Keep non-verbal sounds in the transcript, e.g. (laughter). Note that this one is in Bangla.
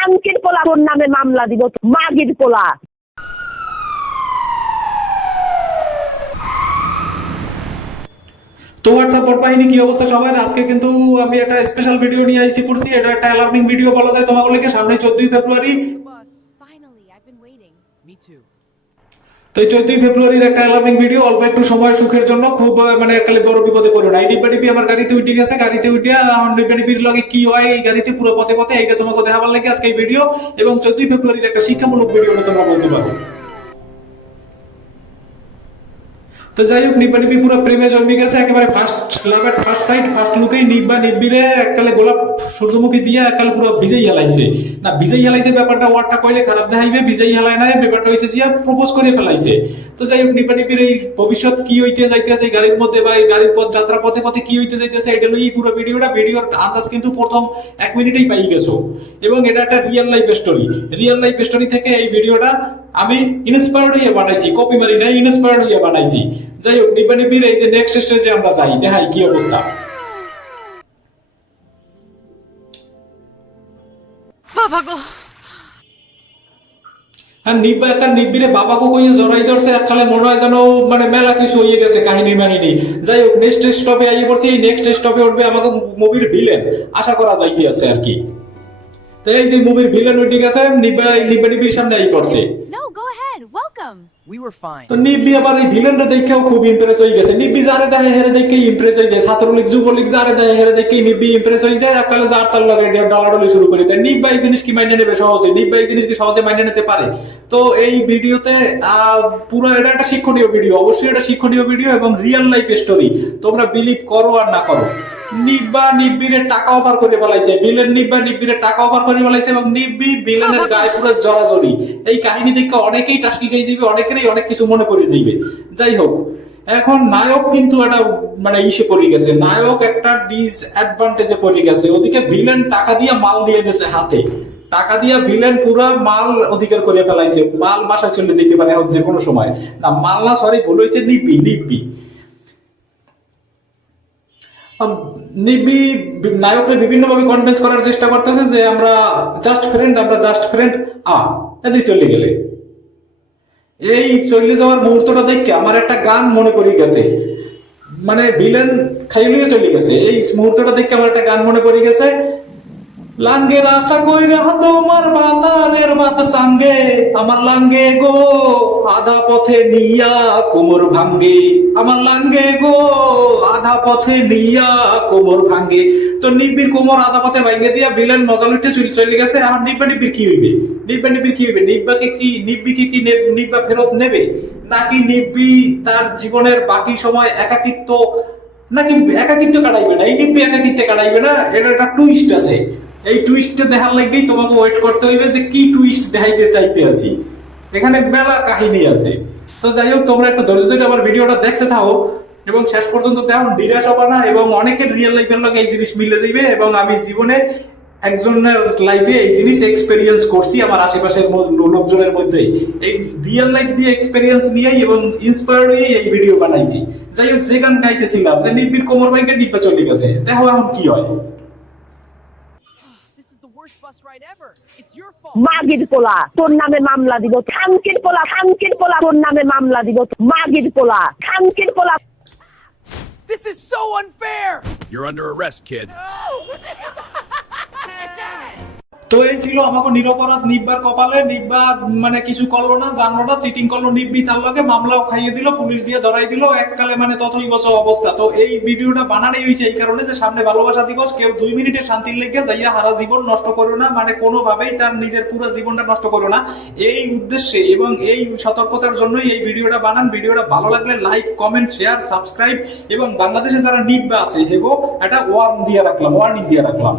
খানকির পোলা তোর নামে মামলা দিব মাগির পোলা। তো হোয়াটসঅ্যাপ কি অবস্থা সবাই আজকে কিন্তু আমি একটা স্পেশাল ভিডিও নিয়ে পড়ছি। এটা একটা অ্যালার্মিং ভিডিও বলা যায় তোমাগুলোকে সামনে চোদ্দই ফেব্রুয়ারি। তো চোদ্দই ফেব্রুয়ারির একটা অ্যালার্মিং ভিডিও অল্প একটু সময় সুখের জন্য খুব মানে একালে বড় বিপদে পড়ো না। এই ডিব্বাডিপি আমার গাড়িতে উঠে গেছে, গাড়িতে উঠে আমার ডিব্বাডিপির লগে কি হয় এই গাড়িতে পুরো পথে পথে, এইটা তোমাকে দেখাবার লাগে আজকে এই ভিডিও এবং চোদ্দই ফেব্রুয়ারির একটা শিক্ষামূলক ভিডিও তোমরা বলতে পারো। তো যাই হোক নিব্বা নিব্বি পুরো প্রেমে জন্মে গেছে, একেবারে first love at first sight first লুকেই নিব্বা নিব্বিরে এককালে গোলাপ সূর্যমুখী দিয়ে এককালে পুরো ভিজেই হেলাইছে। না ভিজেই হেলাইছে ব্যাপারটা ওয়ার্ডটা কইলে খারাপ দেখাইবে ভিজেই হেলাই নাই, ব্যাপারটা হইছে যে প্রপোজ করে ফেলাইছে। তো যাই হোক নিব্বা নিব্বির এই ভবিষ্যৎ কি হইতে যাইতেছে, এই গাড়ির মধ্যে বা এই গাড়ির পথ, যাত্রা পথে পথে কি হইতে যাইতেছে, এটা লই পুরো ভিডিওটা। ভিডিওর আন্দাজ কিন্তু প্রথম এক মিনিটেই পাই গেছো। এবং এটা একটা real life story real life story থেকে এই ভিডিওটা আমি ইন্সপায়ার্ড হয়ে বানাইছি কপি মারি নাই ইন্সপায়ার্ড হয়ে বানাইছি। যাই হোক নিব্বা নিব্বির এই যে নেক্সট স্টেজে আমরা যাই দেখাই কি অবস্থা। বাবা গো। আর নিব্বা একটা নিব্বিরে বাবাকে কইয়ে জড়াই ধরছে একখালে মনে হয় যেন মানে মেলা কিছু হয়ে গেছে কাহিনী মাহিনী। যাই হোক নেক্সট স্টপে আই পড়ছি নেক্সট স্টপে উঠবে আমাকে মুভির ভিলেন আশা করা যাইতে আছে আর কি। তো এই যে মুভির ভিলেন উঠে গেছে নিব্বা নিব্বা নিব্বির সামনে আই পড়ছে No, go ahead. Welcome. We were fine. তো নিব্বি আবার এই ভিলেনটা দেখেও খুব ইমপ্রেস হয়ে গেছে। নিব্বি যারে দেখে হেরে দেখে ইমপ্রেস হয়ে যায়। ছাত্রলীগ যুবলীগ যারে দেখে হেরে দেখে নিব্বি ইমপ্রেস হয়ে যায়। একালে যার তার লগে ডালাডলি শুরু করে। দেয় নিব্বা এই জিনিস কি মাইনে নেবে সহজে? নিব্বা এই জিনিস কি সহজে মাইনে নিতে পারে? তো এই ভিডিওতে আহ, পুরো এটা একটা শিক্ষণীয় ভিডিও অবশ্যই এটা শিক্ষণীয় ভিডিও এবং রিয়েল লাইফ স্টোরি তোমরা বিলিভ করো আর না করো। নিব্বা নিব্বিরে টাকা অফার করে বলাইছে। বিলেন নিব্বা নিব্বিরে টাকা অফার করে বলাইছে এবং নিব্বি বিলেনের (laughs) গায়ে পুরো জড়াজড়ি এই কাহিনী দেখে অনেকেই টাস্কি খেয়ে যাবে অনেকেরই অনেক কিছু মনে করে যাইবে। যাই হোক এখন নায়ক কিন্তু একটা মানে ইসে পড়ে গেছে। নায়ক একটা ডিসঅ্যাডভান্টেজে পড়ে গেছে। ওদিকে ভিলেন টাকা দিয়ে মাল দিয়ে গেছে হাতে। টাকা দিয়া ভিলেন পুরা মাল অধিকার করে ফেলাইছে। মাল বাসায় চলে যেতে পারে এখন যে কোনো সময়। না মাল না সরি ভুল হয়েছে নিব্বি নিব্বি। নিবি নায়করে বিভিন্নভাবে কনভিন্স করার চেষ্টা করতেছে যে আমরা জাস্ট ফ্রেন্ড আমরা জাস্ট ফ্রেন্ড আ এদিকে চলে গেলে। এই চলে যাওয়ার মুহূর্তটা দেখে আমার একটা গান মনে পড়ে গেছে। মানে ভিলেন খাইলিয়ে চলে গেছে। এই মুহূর্তটা দেখে আমার একটা গান মনে পড়ে গেছে। লাঙ্গের আশা কইরা তোমার বাতারের বাত সাঙ্গে। আমার লাঙ্গে গো, আধা পথে নিয়া কোমর ভাঙ্গে। আমার লাঙ্গে গো, আধা পথে নিয়া কোমর ভাঙ্গে। তো নিব্বির কোমর আধা পথে ভাঙ্গে দিয়া বিলেন মজা লুটে চলে চলে গেছে। এখন নিব্বা নিব্বির কি হইবে? নিব্বা নিব্বির কি হইবে? নিব্বাকে কি নিব্বিকে কি নিব্বা ফেরত নেবে? নাকি নিব্বি তার জীবনের বাকি সময় একাকিত্ব, নাকি একাকিত্ব কাটাইবে না? এই নিব্বি একাকিত্বে কাটাইবে না? এটা একটা টুইস্ট আছে। এই টুইস্টটা দেখার লাগেই তোমাকে ওয়েট করতে হইবে যে কি টুইস্ট দেখাইতে চাইতে আছি। এখানে মেলা কাহিনী আছে। তো যাই হোক, তোমরা একটু ধৈর্য ধরে আমার ভিডিওটা দেখতে থাকো এবং শেষ পর্যন্ত দেখো, নিরাশ হবে না এবং অনেকের রিয়েল লাইফের লগে এই জিনিস মিলে যাবে এবং আমি জীবনে একজনের লাইফে এই জিনিস এক্সপেরিয়েন্স করছি আমার আশেপাশের লোকজনের মধ্যেই। এই রিয়েল লাইফ দিয়ে এক্সপেরিয়েন্স নিয়েই এবং ইন্সপায়ার্ড হয়ে এই ভিডিও বানাইছি। যাই হোক, যে গান গাইতেছিলাম, যে নিব্বির কোমর বাইকে ডিব্বা চলে গেছে। দেখো এখন কি হয়। মাগির পোলা তোর নামে মামলা দিব। খানকির পোলা খানকির পোলা তোর নামে মামলা দিব। মাগির পোলা খানকির পোলা। This is so unfair. You're under arrest, kid. (laughs) তো এই ছিল আমাকে নিরপরাধ নিব্বার কপালে, নিব্বা মানে কিছু করল না জানলো না চিটিং করল, নিব্বি তার লগে মামলাও খাইয়ে দিল, পুলিশ দিয়ে ধরাই দিল, এককালে মানে ততই বছর অবস্থা। তো এই ভিডিওটা বানানোই হয়েছে এই কারণে যে সামনে ভালোবাসা দিবস, কেউ দুই মিনিটে শান্তির লেগে যাইয়া হারা জীবন নষ্ট করো না মানে কোনোভাবেই তার নিজের পুরো জীবনটা নষ্ট করো না। এই উদ্দেশ্যে এবং এই সতর্কতার জন্যই এই ভিডিওটা বানান। ভিডিওটা ভালো লাগলে লাইক, কমেন্ট, শেয়ার, সাবস্ক্রাইব এবং বাংলাদেশে যারা নিব্বা আছে হেগো একটা ওয়ার্ন দিয়ে রাখলাম ওয়ার্নিং দিয়ে রাখলাম।